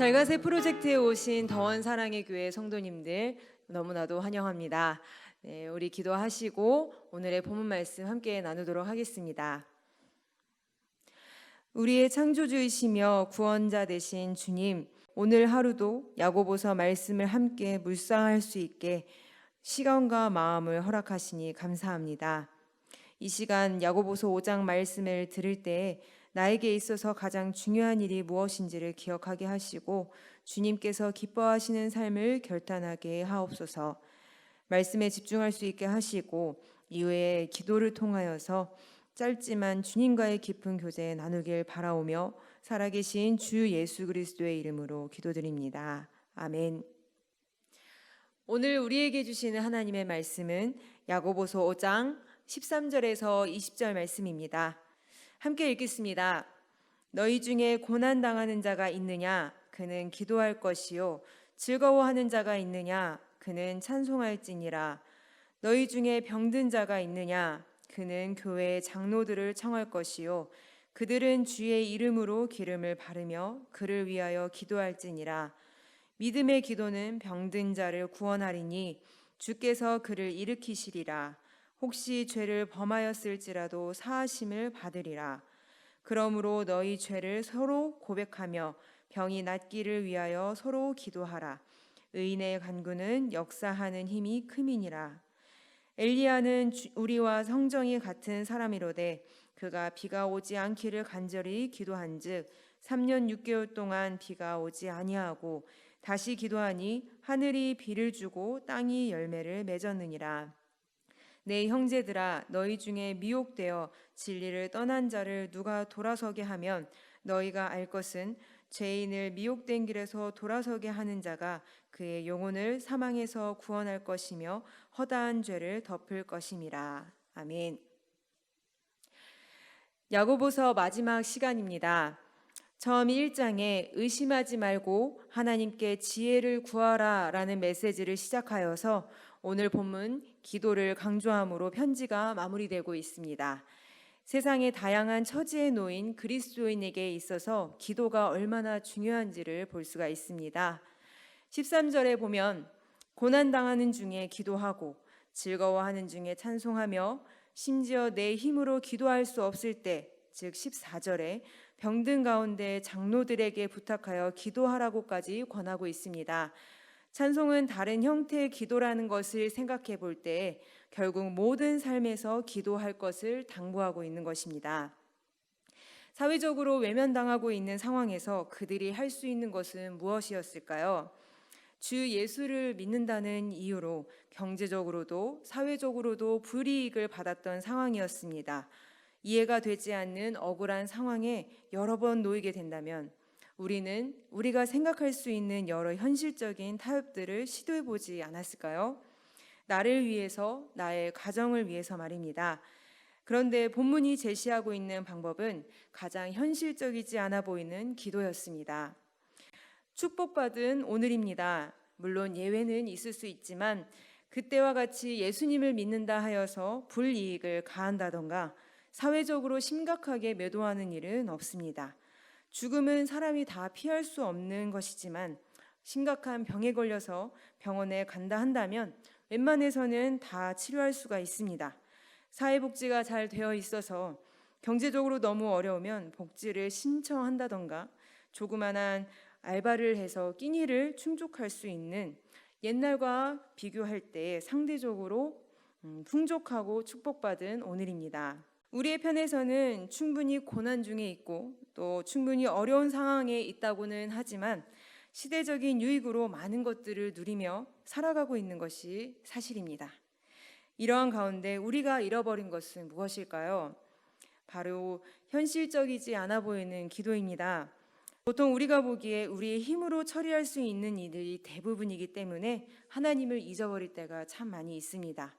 절가세 프로젝트에 오신 더원 사랑의 교회 성도님들 너무나도 환영합니다. 네, 우리 기도하시고 오늘의 본문 말씀 함께 나누도록 하겠습니다. 우리의 창조주이시며 구원자 되신 주님, 오늘 하루도 야고보서 말씀을 함께 묵상할 수 있게 시간과 마음을 허락하시니 감사합니다. 이 시간 야고보서 5장 말씀을 들을 때 나에게 있어서 가장 중요한 일이 무엇인지를 기억하게 하시고 주님께서 기뻐하시는 삶을 결단하게 하옵소서. 말씀에 집중할 수 있게 하시고 이후에 기도를 통하여서 짧지만 주님과의 깊은 교제 나누길 바라오며 살아계신 주 예수 그리스도의 이름으로 기도드립니다. 아멘. 오늘 우리에게 주시는 하나님의 말씀은 야고보서 5장 13절에서 20절 말씀입니다. 함께 읽겠습니다. 너희 중에 고난당하는 자가 있느냐? 그는 기도할 것이요. 즐거워하는 자가 있느냐? 그는 찬송할지니라. 너희 중에 병든 자가 있느냐? 그는 교회의 장로들을 청할 것이요. 그들은 주의 이름으로 기름을 바르며 그를 위하여 기도할지니라. 믿음의 기도는 병든 자를 구원하리니 주께서 그를 일으키시리라. 혹시 죄를 범하였을지라도 사하심을 받으리라. 그러므로 너희 죄를 서로 고백하며 병이 낫기를 위하여 서로 기도하라. 의인의 간구는 역사하는 힘이 큼이니라. 엘리야는 우리와 성정이 같은 사람이로되 그가 비가 오지 않기를 간절히 기도한즉 3년 6개월 동안 비가 오지 아니하고 다시 기도하니 하늘이 비를 주고 땅이 열매를 맺었느니라. 내 형제들아, 너희 중에 미혹되어 진리를 떠난 자를 누가 돌아서게 하면 너희가 알 것은 죄인을 미혹된 길에서 돌아서게 하는 자가 그의 영혼을 사망에서 구원할 것이며 허다한 죄를 덮을 것임이라. 아멘. 야고보서 마지막 시간입니다. 처음 1장에 의심하지 말고 하나님께 지혜를 구하라 라는 메시지를 시작하여서 오늘 본문 기도를 강조함으로 편지가 마무리되고 있습니다. 세상의 다양한 처지에 놓인 그리스도인에게 있어서 기도가 얼마나 중요한지를 볼 수가 있습니다. 13절에 보면 고난당하는 중에 기도하고 즐거워하는 중에 찬송하며 심지어 내 힘으로 기도할 수 없을 때, 즉 14절에 병든 가운데 장로들에게 부탁하여 기도하라고까지 권하고 있습니다. 찬송은 다른 형태의 기도라는 것을 생각해 볼 때 결국 모든 삶에서 기도할 것을 당부하고 있는 것입니다. 사회적으로 외면당하고 있는 상황에서 그들이 할 수 있는 것은 무엇이었을까요? 주 예수를 믿는다는 이유로 경제적으로도 사회적으로도 불이익을 받았던 상황이었습니다. 이해가 되지 않는 억울한 상황에 여러 번 놓이게 된다면 우리는 우리가 생각할 수 있는 여러 현실적인 타협들을 시도해보지 않았을까요? 나를 위해서, 나의 가정을 위해서 말입니다. 그런데 본문이 제시하고 있는 방법은 가장 현실적이지 않아 보이는 기도였습니다. 축복받은 오늘입니다. 물론 예외는 있을 수 있지만 그때와 같이 예수님을 믿는다 하여서 불이익을 가한다던가 사회적으로 심각하게 매도하는 일은 없습니다. 죽음은 사람이 다 피할 수 없는 것이지만 심각한 병에 걸려서 병원에 간다 한다면 웬만해서는 다 치료할 수가 있습니다. 사회복지가 잘 되어 있어서 경제적으로 너무 어려우면 복지를 신청한다던가 조그만한 알바를 해서 끼니를 충족할 수 있는 옛날과 비교할 때 상대적으로 풍족하고 축복받은 오늘입니다. 우리의 편에서는 충분히 고난 중에 있고 또 충분히 어려운 상황에 있다고는 하지만 시대적인 유익으로 많은 것들을 누리며 살아가고 있는 것이 사실입니다. 이러한 가운데 우리가 잃어버린 것은 무엇일까요? 바로 현실적이지 않아 보이는 기도입니다. 보통 우리가 보기에 우리의 힘으로 처리할 수 있는 일들이 대부분이기 때문에 하나님을 잊어버릴 때가 참 많이 있습니다.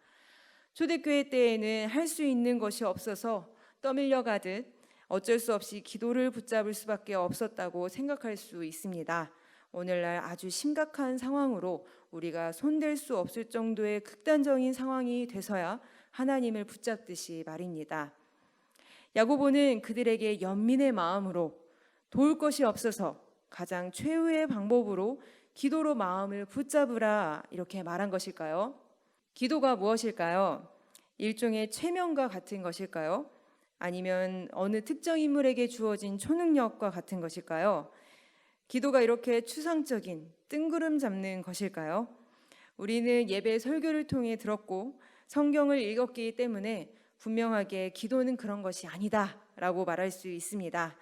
초대교회 때에는 할 수 있는 것이 없어서 떠밀려 가듯 어쩔 수 없이 기도를 붙잡을 수밖에 없었다고 생각할 수 있습니다. 오늘날 아주 심각한 상황으로 우리가 손댈 수 없을 정도의 극단적인 상황이 돼서야 하나님을 붙잡듯이 말입니다. 야고보는 그들에게 연민의 마음으로 도울 것이 없어서 가장 최후의 방법으로 기도로 마음을 붙잡으라 이렇게 말한 것일까요? 기도가 무엇일까요? 일종의 최면과 같은 것일까요? 아니면 어느 특정 인물에게 주어진 초능력과 같은 것일까요? 기도가 이렇게 추상적인 뜬구름 잡는 것일까요? 우리는 예배 설교를 통해 들었고 성경을 읽었기 때문에 분명하게 기도는 그런 것이 아니다라고 말할 수 있습니다.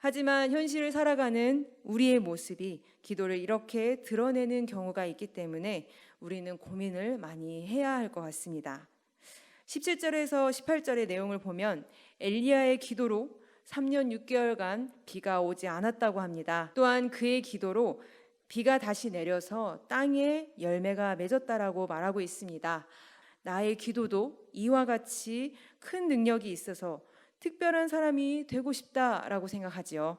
하지만 현실을 살아가는 우리의 모습이 기도를 이렇게 드러내는 경우가 있기 때문에 우리는 고민을 많이 해야 할 것 같습니다. 17절에서 18절의 내용을 보면 엘리야의 기도로 3년 6개월간 비가 오지 않았다고 합니다. 또한 그의 기도로 비가 다시 내려서 땅에 열매가 맺었다라고 말하고 있습니다. 나의 기도도 이와 같이 큰 능력이 있어서 특별한 사람이 되고 싶다라고 생각하지요.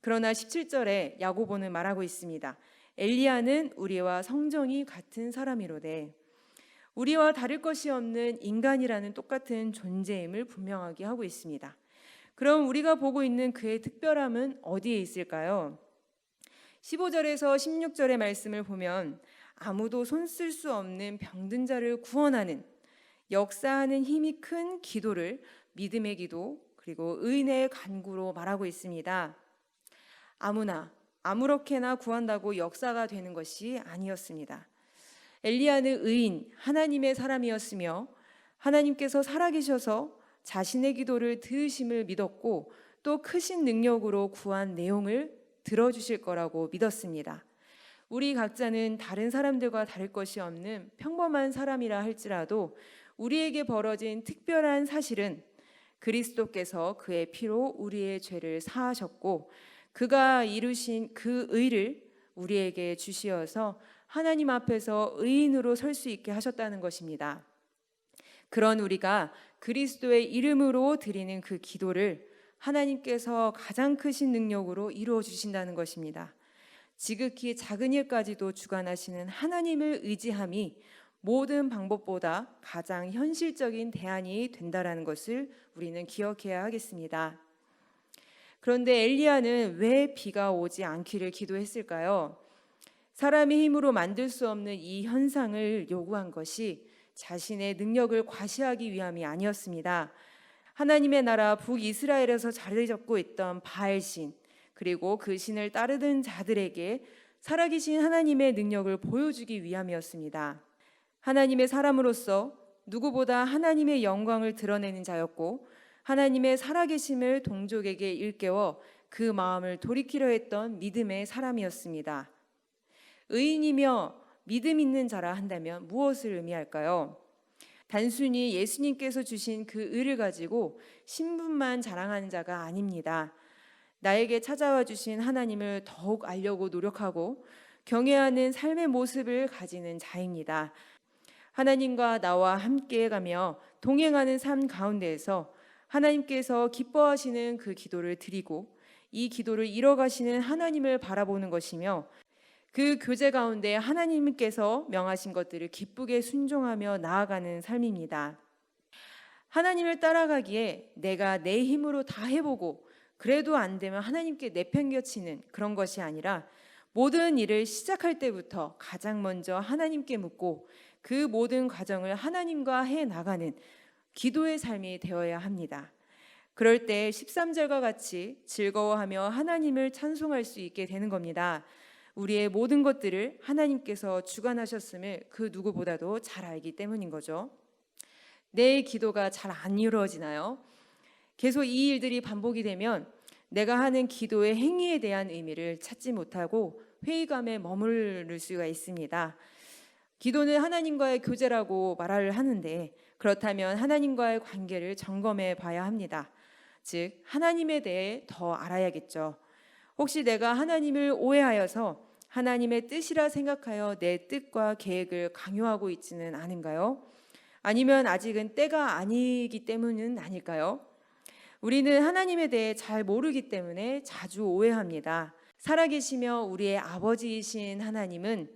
그러나 17절에 야고보는 말하고 있습니다. 엘리야는 우리와 성정이 같은 사람이로되 우리와 다를 것이 없는 인간이라는 똑같은 존재임을 분명하게 하고 있습니다. 그럼 우리가 보고 있는 그의 특별함은 어디에 있을까요? 15절에서 16절의 말씀을 보면 아무도 손쓸 수 없는 병든 자를 구원하는 역사하는 힘이 큰 기도를 믿음의 기도 그리고 의인의 간구로 말하고 있습니다. 아무나 아무렇게나 구한다고 역사가 되는 것이 아니었습니다. 엘리야는 의인 하나님의 사람이었으며 하나님께서 살아계셔서 자신의 기도를 들으심을 믿었고 또 크신 능력으로 구한 내용을 들어주실 거라고 믿었습니다. 우리 각자는 다른 사람들과 다를 것이 없는 평범한 사람이라 할지라도 우리에게 벌어진 특별한 사실은 그리스도께서 그의 피로 우리의 죄를 사하셨고 그가 이루신 그 의를 우리에게 주시어서 하나님 앞에서 의인으로 설 수 있게 하셨다는 것입니다. 그런 우리가 그리스도의 이름으로 드리는 그 기도를 하나님께서 가장 크신 능력으로 이루어 주신다는 것입니다. 지극히 작은 일까지도 주관하시는 하나님을 의지함이 모든 방법보다 가장 현실적인 대안이 된다라는 것을 우리는 기억해야 하겠습니다. 그런데 엘리야는 왜 비가 오지 않기를 기도했을까요? 사람의 힘으로 만들 수 없는 이 현상을 요구한 것이 자신의 능력을 과시하기 위함이 아니었습니다. 하나님의 나라 북이스라엘에서 자리 잡고 있던 바알신 그리고 그 신을 따르던 자들에게 살아계신 하나님의 능력을 보여주기 위함이었습니다. 하나님의 사람으로서 누구보다 하나님의 영광을 드러내는 자였고 하나님의 살아계심을 동족에게 일깨워 그 마음을 돌이키려 했던 믿음의 사람이었습니다. 의인이며 믿음 있는 자라 한다면 무엇을 의미할까요? 단순히 예수님께서 주신 그 의를 가지고 신분만 자랑하는 자가 아닙니다. 나에게 찾아와 주신 하나님을 더욱 알려고 노력하고 경외하는 삶의 모습을 가지는 자입니다. 하나님과 나와 함께 가며 동행하는 삶 가운데에서 하나님께서 기뻐하시는 그 기도를 드리고 이 기도를 이뤄가시는 하나님을 바라보는 것이며 그 교제 가운데 하나님께서 명하신 것들을 기쁘게 순종하며 나아가는 삶입니다. 하나님을 따라가기에 내가 내 힘으로 다 해보고 그래도 안 되면 하나님께 내팽겨치는 그런 것이 아니라 모든 일을 시작할 때부터 가장 먼저 하나님께 묻고 그 모든 과정을 하나님과 해 나가는 기도의 삶이 되어야 합니다. 그럴 때 13절과 같이 즐거워하며 하나님을 찬송할 수 있게 되는 겁니다. 우리의 모든 것들을 하나님께서 주관하셨음을 그 누구보다도 잘 알기 때문인 거죠. 내 기도가 잘 안 이루어지나요? 계속 이 일들이 반복이 되면 내가 하는 기도의 행위에 대한 의미를 찾지 못하고 회의감에 머무를 수가 있습니다. 기도는 하나님과의 교제라고 말을 하는데 그렇다면 하나님과의 관계를 점검해 봐야 합니다. 즉 하나님에 대해 더 알아야겠죠. 혹시 내가 하나님을 오해하여서 하나님의 뜻이라 생각하여 내 뜻과 계획을 강요하고 있지는 않은가요? 아니면 아직은 때가 아니기 때문은 아닐까요? 우리는 하나님에 대해 잘 모르기 때문에 자주 오해합니다. 살아계시며 우리의 아버지이신 하나님은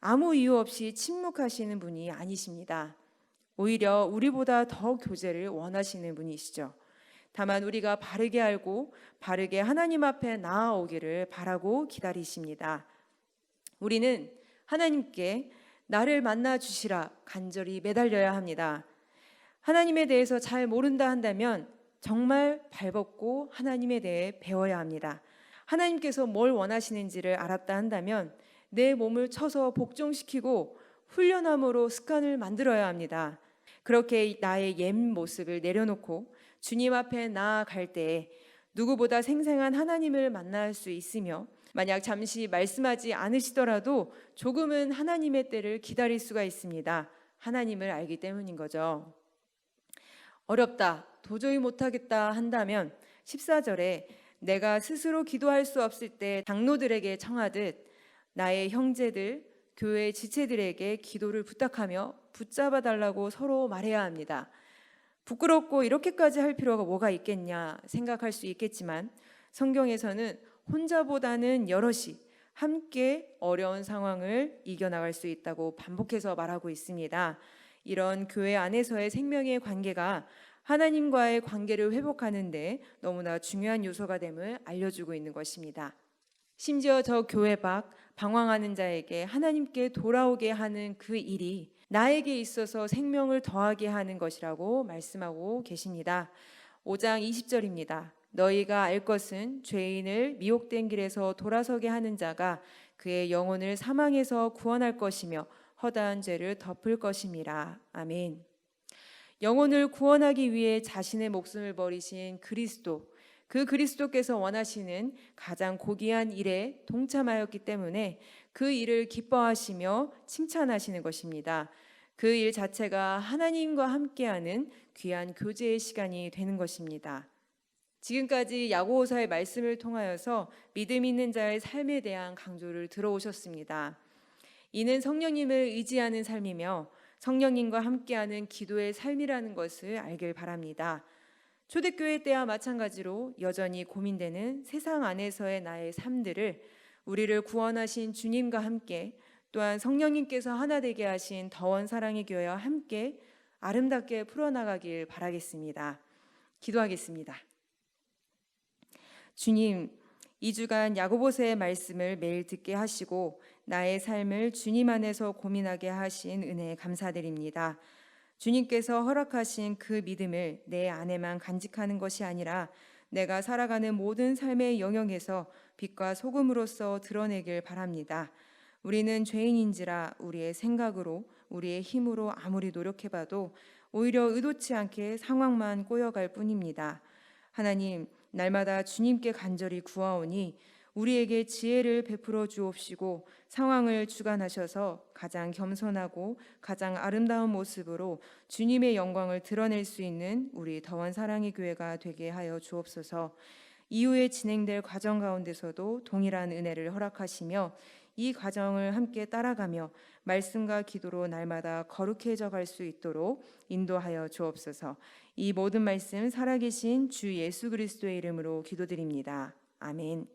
아무 이유 없이 침묵하시는 분이 아니십니다. 오히려 우리보다 더 교제를 원하시는 분이시죠. 다만 우리가 바르게 알고 바르게 하나님 앞에 나아오기를 바라고 기다리십니다. 우리는 하나님께 나를 만나 주시라 간절히 매달려야 합니다. 하나님에 대해서 잘 모른다 한다면 정말 발벗고 하나님에 대해 배워야 합니다. 하나님께서 뭘 원하시는지를 알았다 한다면 내 몸을 쳐서 복종시키고 훈련함으로 습관을 만들어야 합니다. 그렇게 나의 옛 모습을 내려놓고 주님 앞에 나아갈 때에 누구보다 생생한 하나님을 만날 수 있으며, 만약 잠시 말씀하지 않으시더라도 조금은 하나님의 때를 기다릴 수가 있습니다. 하나님을 알기 때문인 거죠. 어렵다, 도저히 못하겠다 한다면 14절에 내가 스스로 기도할 수 없을 때 장로들에게 청하듯 나의 형제들, 교회 지체들에게 기도를 부탁하며 붙잡아 달라고 서로 말해야 합니다. 부끄럽고 이렇게까지 할 필요가 뭐가 있겠냐 생각할 수 있겠지만, 성경에서는 혼자보다는 여럿이 함께 어려운 상황을 이겨나갈 수 있다고 반복해서 말하고 있습니다. 이런 교회 안에서의 생명의 관계가 하나님과의 관계를 회복하는 데 너무나 중요한 요소가 됨을 알려주고 있는 것입니다. 심지어 저 교회 밖 방황하는 자에게 하나님께 돌아오게 하는 그 일이 나에게 있어서 생명을 더하게 하는 것이라고 말씀하고 계십니다. 5장 20절입니다. 너희가 알 것은 죄인을 미혹된 길에서 돌아서게 하는 자가 그의 영혼을 사망에서 구원할 것이며 허다한 죄를 덮을 것임이라. 아멘. 영혼을 구원하기 위해 자신의 목숨을 버리신 그리스도, 그 그리스도께서 원하시는 가장 고귀한 일에 동참하였기 때문에 그 일을 기뻐하시며 칭찬하시는 것입니다. 그 일 자체가 하나님과 함께하는 귀한 교제의 시간이 되는 것입니다. 지금까지 야고보서의 말씀을 통하여서 믿음 있는 자의 삶에 대한 강조를 들어오셨습니다. 이는 성령님을 의지하는 삶이며 성령님과 함께하는 기도의 삶이라는 것을 알길 바랍니다. 초대교회 때와 마찬가지로 여전히 고민되는 세상 안에서의 나의 삶들을 우리를 구원하신 주님과 함께, 또한 성령님께서 하나 되게 하신 더원 사랑의 교회와 함께 아름답게 풀어나가길 바라겠습니다. 기도하겠습니다. 주님, 2주간 야고보서의 말씀을 매일 듣게 하시고 나의 삶을 주님 안에서 고민하게 하신 은혜에 감사드립니다. 주님께서 허락하신 그 믿음을 내 안에만 간직하는 것이 아니라 내가 살아가는 모든 삶의 영역에서 빛과 소금으로서 드러내길 바랍니다. 우리는 죄인인지라 우리의 생각으로, 우리의 힘으로 아무리 노력해봐도 오히려 의도치 않게 상황만 꼬여갈 뿐입니다. 하나님, 날마다 주님께 간절히 구하오니 우리에게 지혜를 베풀어 주옵시고 상황을 주관하셔서 가장 겸손하고 가장 아름다운 모습으로 주님의 영광을 드러낼 수 있는 우리 더원 사랑의 교회가 되게 하여 주옵소서. 이후에 진행될 과정 가운데서도 동일한 은혜를 허락하시며 이 과정을 함께 따라가며 말씀과 기도로 날마다 거룩해져 갈 수 있도록 인도하여 주옵소서. 이 모든 말씀 살아계신 주 예수 그리스도의 이름으로 기도드립니다. 아멘.